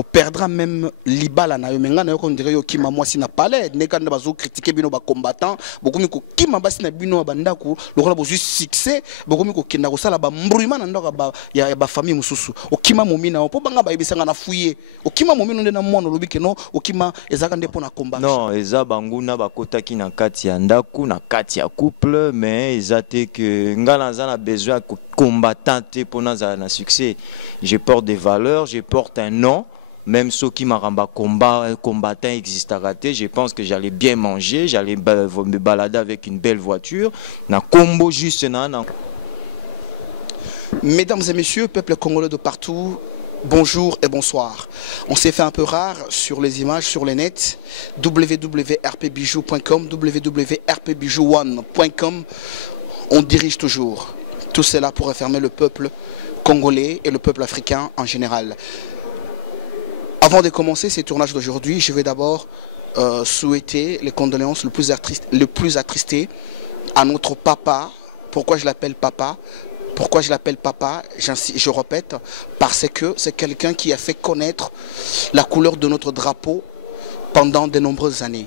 on perdra même l'ibala na yo menga na yo on dirait yo kima moi si na palais ne kan bazo critiquer bino ba combattant beaucoup miko kima basi na bino bandako lokola bozu succès beaucoup miko kenda ko sala ba mbruima na ndako ba ya ba famille mususu okima momina po banga ba ibisanga na fouiller okima momina nde na mwana lobi keno okima ezaka nde po na combat non eza banguna bakotaki na kati ya ndako na kati ya couple mais ezate que ngala za na besoin combattant pour na succès je porte des valeurs je porte un nom. Même ceux qui m'ont combattant existe à rater, je pense que j'allais bien manger, j'allais me balader avec une belle voiture. Na combo juste na. Mesdames et messieurs, peuple congolais de partout, bonjour et bonsoir. On s'est fait un peu rare sur les images, sur les nets. www.rpbijou.com, www.rpbijou1.com. On dirige toujours. Tout cela pour affermer le peuple congolais et le peuple africain en général. Avant de commencer ces tournages d'aujourd'hui, je vais d'abord souhaiter les condoléances le plus attristées à notre papa. Pourquoi je l'appelle papa? Pourquoi je l'appelle papa? Je répète, parce que c'est quelqu'un qui a fait connaître la couleur de notre drapeau pendant de nombreuses années.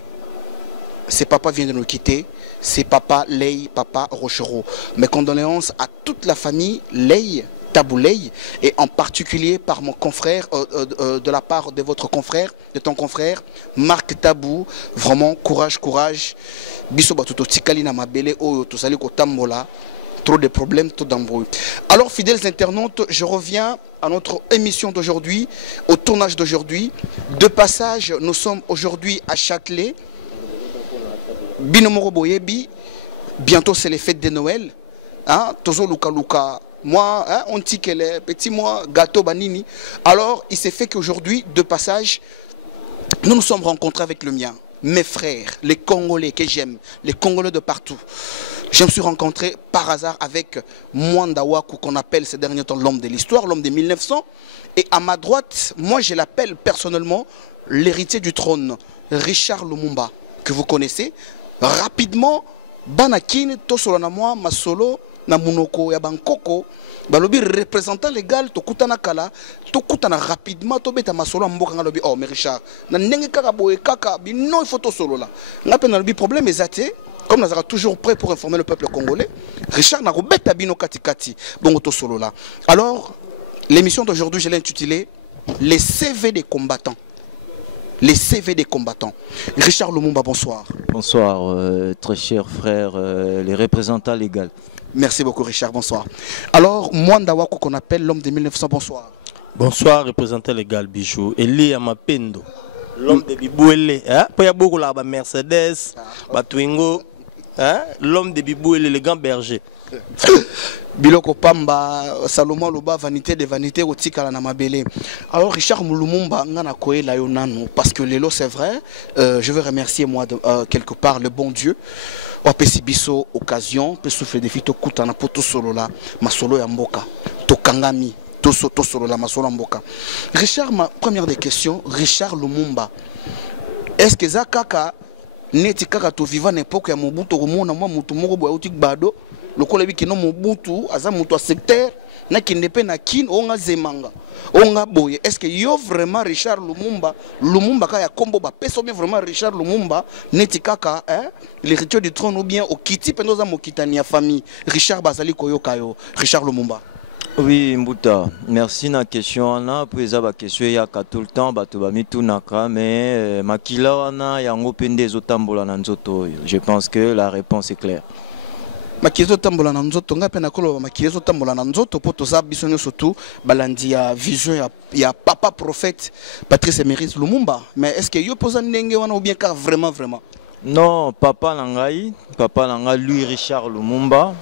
Ce papa vient de nous quitter, c'est papa Lei, papa Rochereau. Mes condoléances à toute la famille Lei, Taboulei, et en particulier par mon confrère, de la part de votre confrère, de ton confrère, Marc Tabou. Vraiment, courage, courage. Biso batuto tikali na mabele oyo tosali ko tambola. Trop de problèmes, trop d'embrouilles. Alors, fidèles internautes, je reviens à notre émission d'aujourd'hui, au tournage d'aujourd'hui. De passage, nous sommes aujourd'hui à Châtelet. Binomoro Boyebi. Bientôt, c'est les fêtes de Noël. Hein? Tozo Luka Luka. Moi, hein, on dit qu'elle est petit, moi, gâteau banini. Alors, il s'est fait qu'aujourd'hui, de passage, nous nous sommes rencontrés avec le mien, mes frères, les Congolais que j'aime, les Congolais de partout. Je me suis rencontré par hasard avec Mwanda Waku, qu'on appelle ces derniers temps l'homme de l'histoire, l'homme de 1900. Et à ma droite, moi, je l'appelle personnellement l'héritier du trône, Richard Lumumba, que vous connaissez. Rapidement, Banakin, Tosolana moi, Masolo, na munoko ya bankoko balobi représentant légal to kutana kala to kutana rapidement to beta masolo mboka ngalobi oh mais Richard na ndenge kaka boye kaka bino il faut to solo là ngape na lobi problème ezate comme nous sommes toujours prêts pour informer le peuple congolais. Richard na robeta bino kati kati bongo to solo là. Alors l'émission d'aujourd'hui je l'ai intitulée les CV des combattants. Les CV des combattants. Richard Lumumba, bonsoir. Bonsoir, très cher frère, les représentants légaux. Merci beaucoup Richard, bonsoir. Alors, Mwanda Waku qu'on appelle l'homme de 1900, bonsoir. Bonsoir, représentant légal Bijou. Elie Amapendo, l'homme de Bibouele. Hein? Il y a beaucoup là, Mercedes, Twingo, hein? L'homme de Bibouele, le grand berger. Biloko Pamba, Salomon Loba, vanité de vanité, Otika na mabele. Alors Richard Lumumba, ngana koe la yonano, parce que l'élo c'est vrai, je veux remercier moi quelque part le bon Dieu. Opesi biso occasion, peut souffler des filles to kutana poto solo la, masolo ya mboka, to kangami, to solo la masolo mboka. Richard, ma première des questions, Richard Lumumba, est-ce que Zakaka neti kaka to vivant n'époque ya Mobutu komona moi mutu moko boya utik bado, lokola bi kino Mobutu aza mutu a secteur na kindepe na kin onga zemanga onga boye. Est-ce que yo vraiment Richard Lumumba kaya kombo ba peso bien vraiment Richard Lumumba neti kaka hein l'héritier du trône ou bien au kiti pendoza mokitani ya famille Richard bazali koyoka yo Richard Lumumba. Oui, Mbuta, merci na question ana pour eza ba question ya ka tout le temps bato ba mitunaka mais makila wana yango pende zotambola na nzoto. Je pense que la réponse est claire. Makizo tambola na nzoto nga pena kolo makizo tambola na nzoto poto za biso nyo surtout balandi ya vision ya papa prophète Patrice Emery Lumumba. Mais est-ce que yo posa ndenge wana ou bien car vraiment Non, papa Langai, lui Richard Lumumba,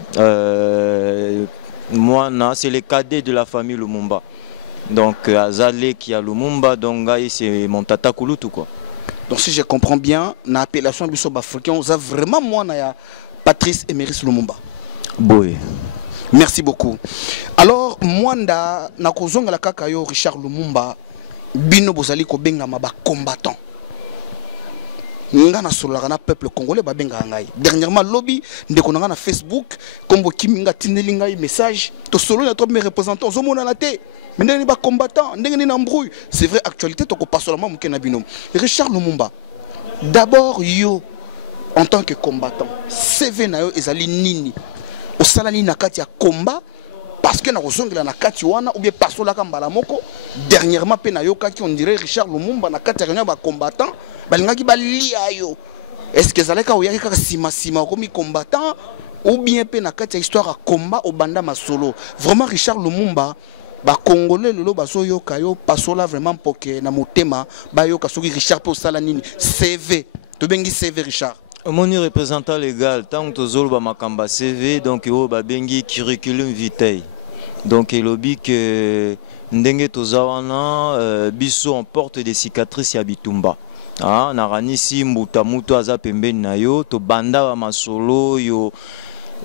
moi c'est le cadet de la famille Lumumba. Donc Azale qui a Lumumba, donc c'est mon tata Kulutu quoi. Donc si je comprends bien, na appellation biso africain, on a vraiment moi na ya Patrice Emery Lumumba. Boy. Merci beaucoup. Alors, Mwanda, nakozonga la kakayo Richard Lumumba, bino bozali ko benga ma ba combattant. nga na solo na peuple congolais ba benga ngai dernièrement lobby ndeko na Facebook comme kiminga tineli ngai message to solo na trop mes représentants zo mona na té mais ndeni ba combattant ndeni na mbrouille c'est vrai actualité to ko pasola ma mukena bino Richard Lumumba d'abord yo en tant que combattant CV na yo ezali nini osalani na kati ya combat parce que na kozongela na kati wana ou bien pasola ka mbala moko dernièrement pe na yo kaki on dirait Richard Lumumba na kati réunion ba combattant balingaki balia yo est-ce que zaleka oyaki kaka sima komi combattant ou bien pe na kati ya histoire ya combat au banda masolo vraiment Richard Lumumba ba congolais lelo baso yo kayo pasola vraiment poke na motema ba yo kasoki Richard po sala nini CV to bengi CV Richard. Mon représentant légal, tant que Zolba Makamba CV, donc il y a un curriculum vitae. Donc il y a que Ndenge Tozawana, Bisso en porte des cicatrices à Bitumba. Naranisi Mutamuto Azapembe Nayo, to Banda Masolo, yo.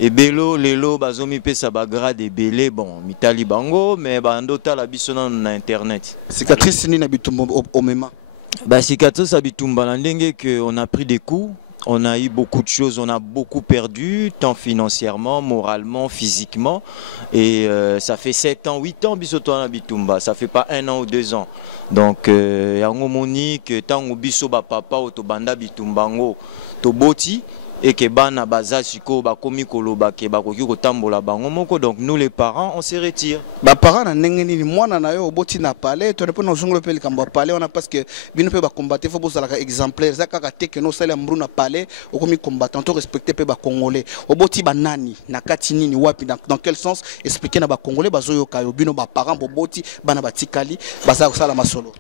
Et Belo, Lelo, Bazomi Pesa Bagrade et Belé, bon, Mitali Bango, mais Bandota la Bissona na Internet. Cicatrices ni na Bitumba au même. Cicatrices à Bitumba, Ndenge qu'on a pris des coups. On a eu beaucoup de choses, on a beaucoup perdu, tant financièrement, moralement, physiquement. Et ça fait 7 ans, 8 ans, Bisoto na Bitumba. Ça fait pas 1 an ou 2 ans. Donc, yango monique, tant ou biso ba papa ou to banda Bitumbango, to boti. Et que bana baza siko ba komi koloba ke ba koki ko tambola bango moko, donc nous les parents on se retire. Ba parents na ndenge nini mwana na yo boti na palais to ne pas nous ngolo pele kamba palais on a parce que bino pe ba combattre faut bosala ka exemplaire za kaka te que no sala mbru na palais o komi combattant to respecter pe ba congolais o boti ba nani na kati nini wapi dans quel sens expliquer na ba congolais bazo yo kayo bino ba parents bo boti bana batikali baza ko sala masolo.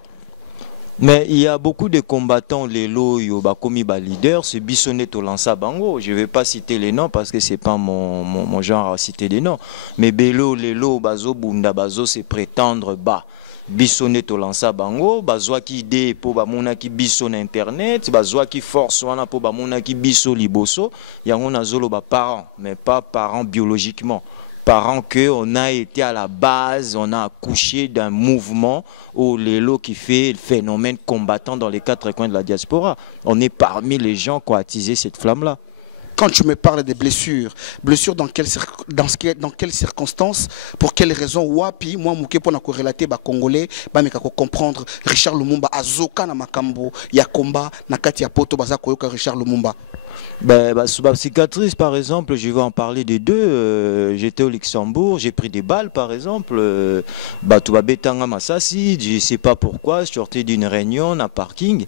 Mais il y a beaucoup de combattants, les lots, Yobakomi, leader, c'est Bissonnet au Lança Bango. Je ne vais pas citer les noms parce que ce n'est pas mon genre à citer des noms. Mais Bello, les lots, Bazo, Bunda, Bazo, c'est prétendre bas. Bissonnet au Lança Bango, Bazoa qui idée pour Bamona qui bisson internet, Bazoa qui force wana pour Bamona qui bisso liboso. Il y a un zolo parents, mais pas parents biologiquement. Parents qu'on a été à la base, on a accouché d'un mouvement au Lélo qui fait le phénomène combattant dans les 4 coins de la diaspora. On est parmi les gens qui ont attisé cette flamme-là. Quand tu me parles des blessures, dans quelles circonstances, pour quelles raisons, wapi, moi, mouké pour relater ba Congolais, ba meka ko comprendre Richard Lumumba azoka na makambo, ya combat, na kati ya poto baza koyoka Richard Lumumba. Cicatrice par exemple, je vais en parler des deux. J'étais au Luxembourg, j'ai pris des balles par exemple. Betanga Massassi, je ne sais pas pourquoi, je sortais d'une réunion à parking.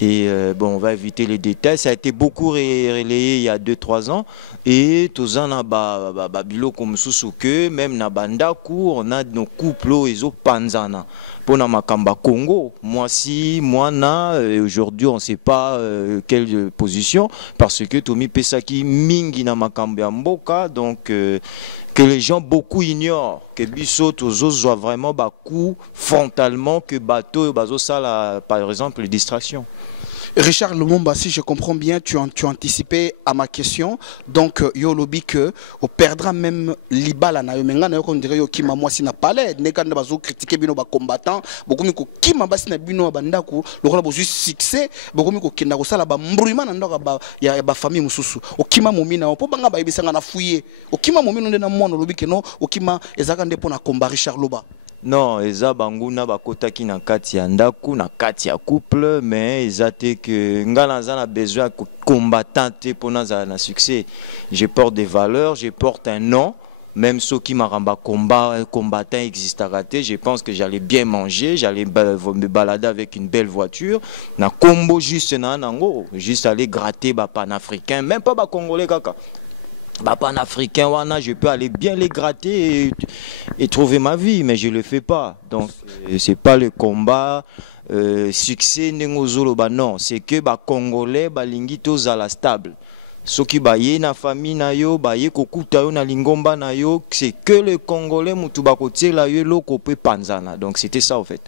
Et bon, on va éviter les détails. Ça a été beaucoup relayé il y a 2-3 ans. Et tous en a bilo comme Susuke, même na Bandaku, on a nos couples et panzana. Pour Namakamba Congo, moi si, moi na, aujourd'hui on ne sait pas quelle position, parce que Tomi Pesaki Mingi Namakamba Mboka, donc que les gens beaucoup ignorent, que Bisso Tozo soit vraiment coup frontalement, que bateau Bazo Sala, par exemple, les distractions. Richard Lumumba, si je comprends bien, tu as anticipé à ma question. Donc, yo lobby que on perdra même l'ibala na yo menga na yo on dirait yo kima moi si na palais ne kan bazo critiquer bino ba combattant beaucoup miko kima basi na bino banda ko lokola bozu succès beaucoup miko kenda ko sala ba mbruima na ndoko ba ya ba famille mususu o kima momina po banga ba ibisanga na fouiller o kima momina ndena mwana lobby que non o kima ezaka ndepo na combat Richard Lumumba. Non, eza banguna bakotaki na kati ya ndaku na kati ya couple, mais ezate que ngana zana besoin de combattant pour na succès. Je porte des valeurs, je porte un nom. Même ceux qui m'ont combattant existera, je pense que j'allais bien manger, j'allais me balader avec une belle voiture. Na combo juste na nango, juste aller gratter ba panafricain, même pas ba congolais kaka. Pan-africain, je peux aller bien les gratter et trouver ma vie, mais je ne le fais pas. Donc, ce n'est pas le combat, succès, non. C'est que les Congolais, les Congolais, stable. Ce qui est na famille, c'est que les Congolais, donc c'était ça en fait.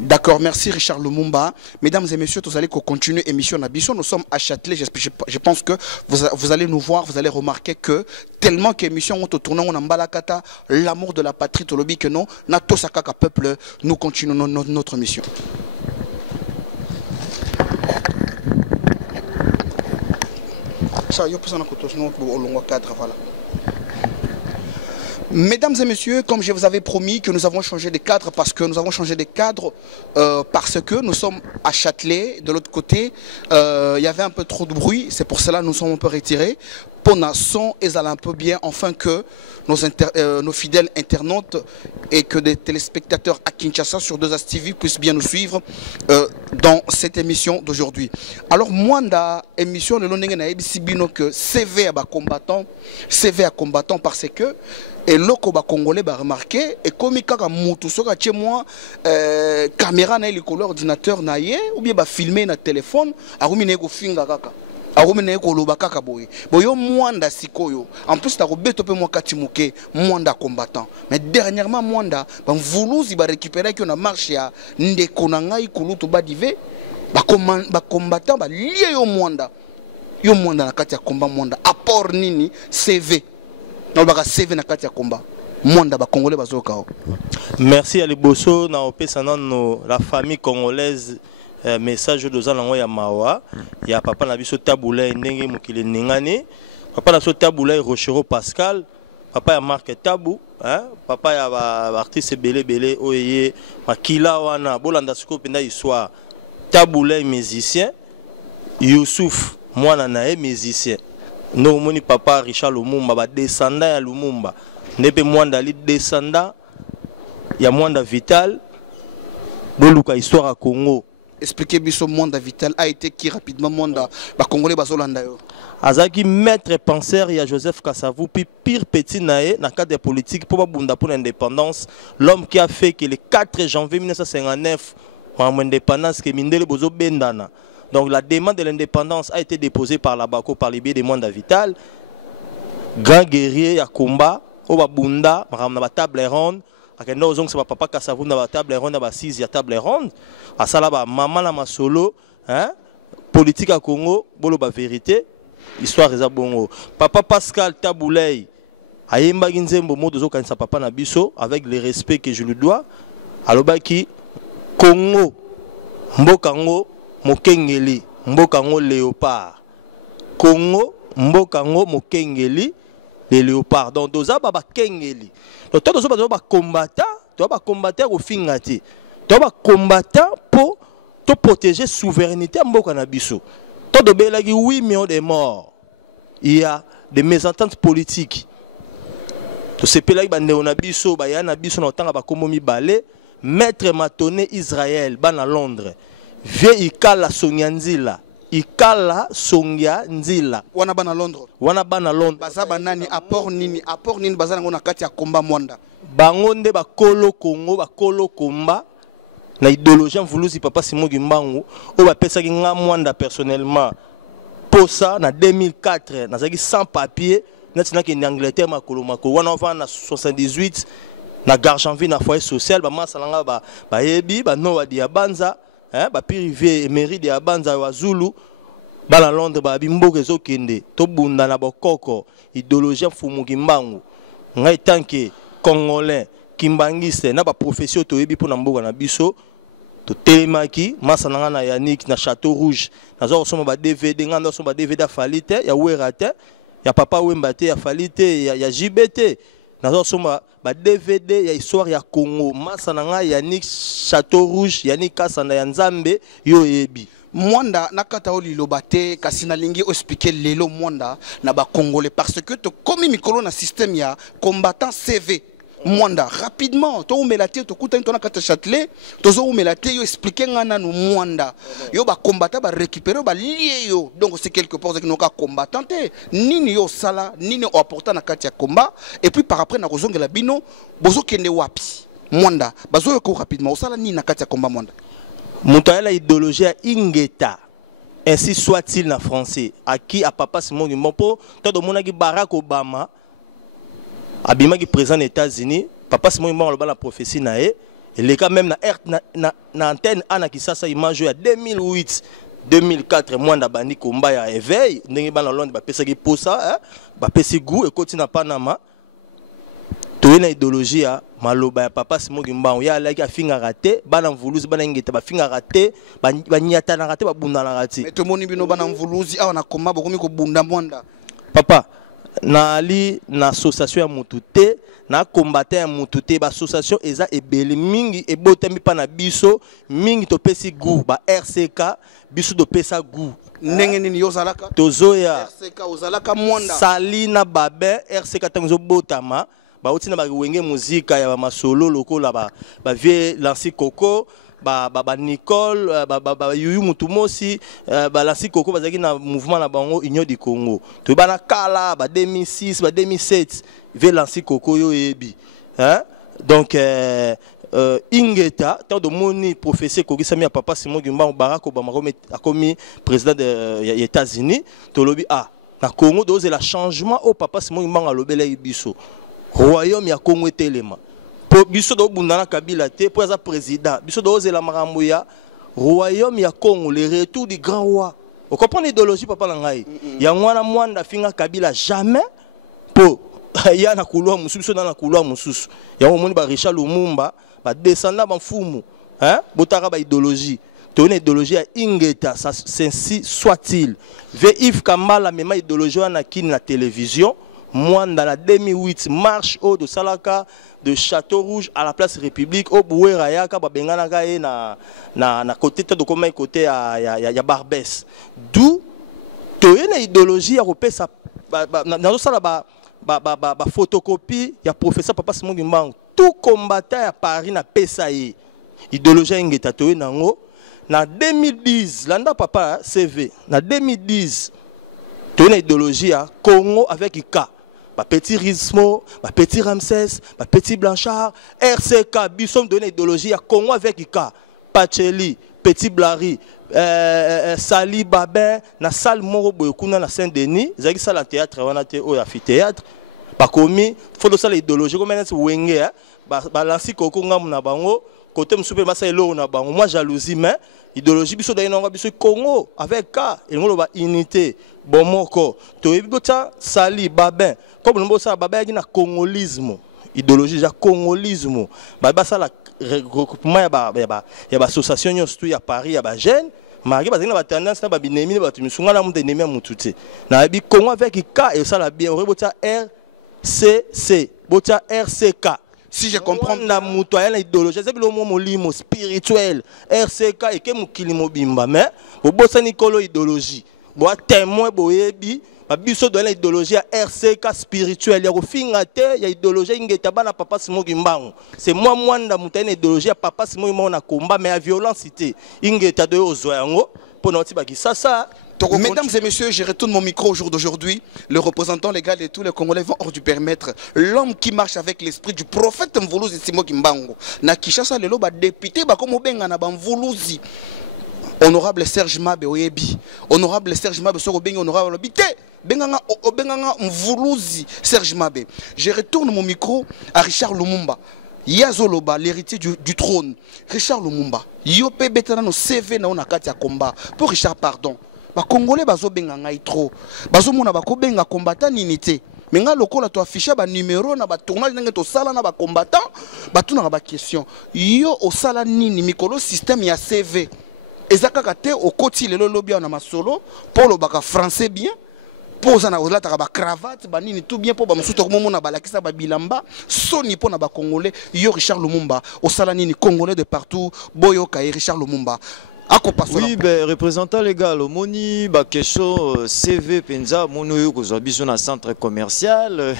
D'accord, merci Richard Lumumba. Mesdames et messieurs, vous allez continuer l'émission Nabiso. Nous sommes à Châtelet. Je pense que vous allez nous voir, vous allez remarquer que tellement que l'émission on tourne on embalakata l'amour de la patrie to lobby que non, nato sakaka peuple, nous continuons notre mission. Mesdames et messieurs, comme je vous avais promis que nous avons changé de cadre, parce que nous avons changé de cadre, parce que nous sommes à Châtelet, de l'autre côté, il y avait un peu trop de bruit, c'est pour cela que nous sommes un peu retirés. Pour notre son, ils allaient un peu bien, afin que nos fidèles internautes et que des téléspectateurs à Kinshasa sur 2As TV puissent bien nous suivre dans cette émission d'aujourd'hui. Alors, moi, dans l'émission, que CV à combattant, CV à combattant parce que et loko ba congolais ba remarqué et comme kaka mutu soka chez moi caméra na le couleur ordinateur na ye ou bien ba filmer na téléphone arumine ko finga kaka arumine ko loba kaka boy boyo mwanda sikoyo en plus ta ko beto pe moi katimuke mwanda combattant mais dernièrement mwanda ba mvuluzi ba récupérer que na marche ya ndeko na ngai kulutu ba dive ba combattant ba lié yo mwanda na kati ya combat mwanda apport nini CV. Merci à Liboso, la famille congolaise. Message de Zalango ya Mawa. Il y a papa Nabiso Taboula Ndenge Mukile Ningane. Papa Nabiso Taboula Rochero Pascal. Papa ya Marc Tabou. Papa ya artiste Belé Oye. Makila Wana. Bolanda Siko Penda Histoire. Taboula musicien. Youssouf Mwana Nae musicien. Nous moni papa Richard Lumumba ba descendant ya Lumumba nepe mwanda li descendant ya mwanda Vital boluka histoire à Congo. Expliquez biso mwanda Vital a été qui rapidement mwanda ba congolais bazolanda yo. Azaki maître penseur ya Joseph Kasavu puis pire petit nae na cadre politique pour bunda pour l'indépendance, l'homme qui a fait que le 4 janvier 1959 en indépendance que Mindele bozo bendana. Donc la demande de l'indépendance a été déposée par la BACO par les biais des Mwanda Vital. Grand guerrier à combat, au Babunda, on a table ronde. À quel moment c'est papa Kassavou na table ronde, na 6 ya table ronde. À ça là maman la masolo, hein? Politique à Congo, bolo ba vérité, histoire eza bongo. Papa Pascal Taboulay, ayemba ginzembo modo zo kanisa papa na biso avec le respect que je lui dois. Alobaki Congo, Mbokango Mokengeli, Mbokango Léopard. Congo, Mbokango Mokengeli, les léopards. Donc, doza baba Kengeli. Donc, toi, doza baba combattant, tu vas combattre au fingati. Tu vas combattant pour te protéger souveraineté à Mbokanabiso. Toi, doza baba 8 millions de morts. Il y a des mésententes politiques. Tu sais pas là, Néonabiso, Bayanabiso, n'entend pas comment mi balé. Maître Matoné Israël, ban à Londres. Vie ikala songia nzila ikala songia nzila wana bana Londres baza banani apport nini baza nango na kati ya komba mwanda bango nde bakolo Congo bakolo komba na idéologie mvuluzi papa Simon Gimbangu o bapesaki nga mwanda personnellement posa na 2004 nazaki sans papier natina ki en Angleterre makolo wana va na 78 na Garjanville na foyer social ba masalanga ba yebi ba no wa dia banza. Ba privé mairie de Abanza Wazulu bala Londres ba bimboke ezokende to bunda na bokoko idéologie fumu Kimbangu ngai tanke congolais kimbangiste na ba profession to yebi pona mboka na biso to telemaki masananga na Yannick na Château Rouge nazo soma ba DVD ngando soma ba DVD falite ya werate ya papa wembate ya falite ya JBT nazo soma ba DVD ya histoire ya Congo masananga Yannick Château Rouge Yannick Kasanda ya Nzambe yo yebi mwanda nakata olilobate kasi nalingi expliquer lelo mwanda na ba congolais parce que to komi mikolo na système ya combattant CV mwanda rapidement to umelatie to kuta ntona kata Châtelet tozo umelatie yo expliquer ngana no mwanda yo ba combattant ba récupérer ba lié yo donc c'est quelque part que noka combattant nini yo sala nini o apporter na kati ya combat et puis par après na kozongela bino bozo kende wapi mwanda bazo ko rapidement o sala nini na kati ya combat mwanda Montaya la idéologie à Ingeta, ainsi soit-il en français, à qui à papa Simon Gimbangu, tout le monde a dit Barack Obama, Abima qui présent aux États-Unis, papa Simon Gimbangu a la prophétie nae, et les cas même na antenne Anna qui ça image à 2008, 2004 moi na bandi combat ya éveil, ndenge ba na Londres ba pesa ki posa, ba pesa goût et continue à Panama. toye na idéologie ya maloba ya papa Simon Kimbangu ya alaki afinga raté bana mvuluzi bana ngeta bafinga raté banyata na raté babunda na raté mais to moni bino bana mvuluzi awa na komba bokomi ko bunda mwanda papa na ali na association ya mutute na combattant ya mutute ba association eza ebele mingi ebotami pa na biso mingi to pesi gu ba RCK biso to pesa gu ndenge nini yozalaka tozoya RCK ozalaka mwanda Salina Babe RCK tango botama ba utina ba wenge muzika ya masolo lokola ba vie Lancy Coco ba Nicole ba Yuyu Mutumosi ba Lancy Coco bazaki na mouvement na bango Union du Congo to bana kala ba 2006 ba 2007 vie Lancy Coco yo ebi hein donc ingeta tant de moni professeur kokisami ya papa Simon Kimbangu Barack Obama akomi président des États-Unis to lobi na Congo doze la changement au papa Simon Kimbangu alobela biso royaume ya Congo etelema po biso do bundana Kabila te po za président biso do la makambo ya royaume ya Congo le retour du grand roi. Vous comprenez l'idéologie papa na ngai ya mwana mwanda finga Kabila jamais po ya na kulwa mususu biso na kulwa mususu ya moni ba Richard Lumumba ba descendant ba mfumu hein botaka ba idéologie to une idéologie ya ingeta ça ainsi soit-il ve Yves Kamala mema idéologie na kini na télévision. Moi, dans la 2008, marche au de Salaka, de Château Rouge à la place République, au Bouérayaka, Bengana na côté de comment côté ya Barbès. D'où, tu as une idéologie européenne, dans ça la photocopie, il y a professeur Papa Simon Kimbangu. Tout combattant à Paris na PSAE. Idéologie ingeta tu nango. Na 2010, landa papa CV. Na 2010, tu as une idéologie à Congo avec Ika. Petit Rismo, petit Ramsès, petit Blanchard, RCK, Bissom donné idéologie à Congo avec Ika, Pacheli, petit Blari, Sali Babin, na salle Moro Boyokuna na Saint-Denis, zaki salle en théâtre, on a été au amphithéâtre, pas commis, faut de ça l'idéologie, comme on Wenge, balanci Koko ngam na bango, côté m'soupe massa elo na bango, moi jalousie mais idéologie biso d'ailleurs on va biso Congo avec K, et on va unité, bomoko, to ebota Sali Babin. Comme nous savons, il y a un congolisme, idéologie, il y a un congolisme. Il y a un regroupement, il y a une association à Paris, il y a des jeunes. Mais il y a une tendance, il y a des ennemis, il y a des ennemis. Il y a des Congo avec K et ça, il y a un RCC, RCK. Si je comprends, il y a une idéologie, c'est le mot spirituel, RCK et que Mukilimo Bimba. Mais il y a une idéologie. Il y a un témoin, biso de l'idéologie RCK spirituelle ya kofinga te ya idéologie ingeta bana papa Simon Kimbangu c'est moi mwanda mutane idéologie ya papa Simon Kimbangu na combat mais ya violence te ingeta de ozo yango pour noti baki ça. Mesdames et messieurs, je retourne mon micro au jour d'aujourd'hui. Le représentant légal de tous les Congolais vont hors du périmètre. L'homme qui marche avec l'esprit du prophète Mvuluzi Simon Kimbangu na Kishasa lelo ba député ba komo benga na ba Mvuluzi. Honorable Serge Mabe Oyebi, honorable Serge Mabe Sorobengi, honorable Bité, Benganga Mvuluzi Serge Mabe. Je retourne mon micro à Richard Lumumba. Yazoloba, l'héritier du trône. Richard Lumumba. Yopé Betana no CV na ona kati ya combat. Pour Richard, pardon. Ba Congolais bazo benga ngai trop. Bazo mona ba ko benga combattant ninité. Mais nga lokola to afficher ba numéro na ba tournage ndenge to sala na ba combattant, ba tuna ba question. Yo o sala nini mikolo système ya CV. Ezaka kate au côté le lobby na masolo pour le baka français bien posa na ozala taka ba cravate ba nini tout bien pour ba musuto ko mona balakisa ba bilamba soni pour na ba congolais yo Richard Lumumba au sala nini congolais de partout boyo kai Richard Lumumba. Oui, ben, représentant légal, au moni, question CV Penza, monoyo kozwabiso na centre commercial.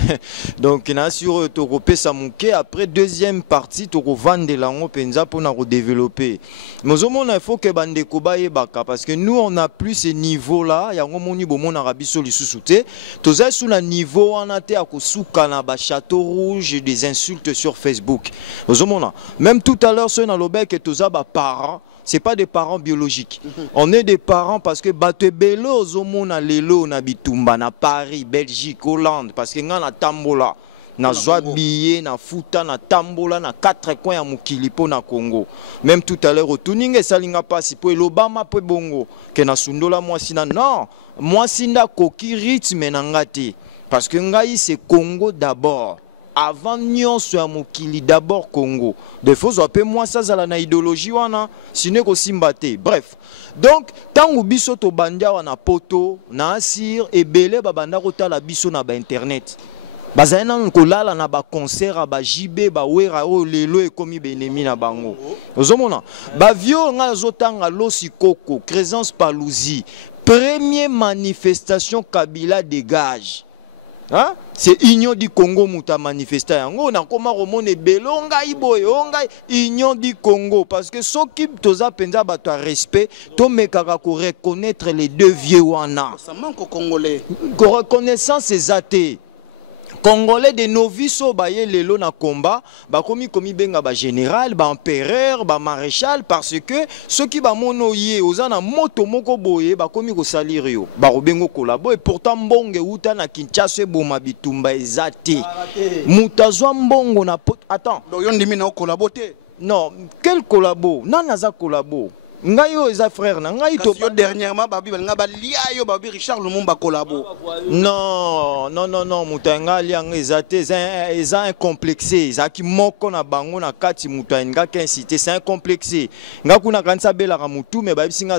Donc, na sur Tokopé Samouké. Après deuxième partie, Toko vendre lango Penza pour nous développer. Mais au moins, il faut que bande kobaye baka parce que nous on a plus ce niveau là. Il y a un moni bomon arabiso lisusuté. Toza sous le niveau on a été à kosuka na ba Château Rouge des insultes sur Facebook. Au moins, même tout à l'heure, sur na lobé que toza ba parents. Ce n'est pas des parents biologiques. On est des parents parce que Batebelo, Zomona, Lelo, Nabitumba, na Paris, Belgique, Hollande, parce que nous avons Tambola, na Zouabiye, na Fouta, na Tambola, na 4 coins à Mukilipo, na Congo. Même tout à l'heure, au Tuning et Salinga Passi, pour l'Obama, pour Bongo, que na Sundola, moi, sina, non, moi, sina, Koki, rythme, nangati. Parce que Ngaï, c'est Congo d'abord. avant nyonso ya mokili d'abord Congo. Des fois appelle moi ça za la idéologie wana sinon ko simbate. Bref. Donc tango biso to banja wana poto na asir ebele babanda kotala biso na ba internet. Bazana kolala na ba concert ba JB ba wera o lelo ekomi benemi na bango. Ozomona ba vio nga zotanga losikoko Crescence Palouzi. Première manifestation Kabila dégage. Hein? C'est Union du Congo muta manifesta yango na koma romone belonga iboyo ngai Union du Congo parce que ceux qui toza penza ba to respect to mekaka ko reconnaître les deux vieux wana. Ça manque aux Congolais. Reconnaissance c'est athée. Congolais de novices baye lelo na combat ba komi benga ba général ba empereur ba maréchal parce que ceux qui ba mono yé ozana moto moko boye ba komi ko salir yo ba robengo kolabo et pourtant mbonge uta na Kinshasa boma bitumba ezate mutazwa mbongo na attends donc yon ndimi na kolabo te non quel collabo nana za collabo ngai yo eza frère na ngai to dernièrement babi nga ba lia yo babi Richard Lumumba collabo non mutanga lianga ezate eza incomplexé ezaki moko na bango na kati mutanga incité c'est incomplexé nga kuna kanisa bela ka mutu me babi singa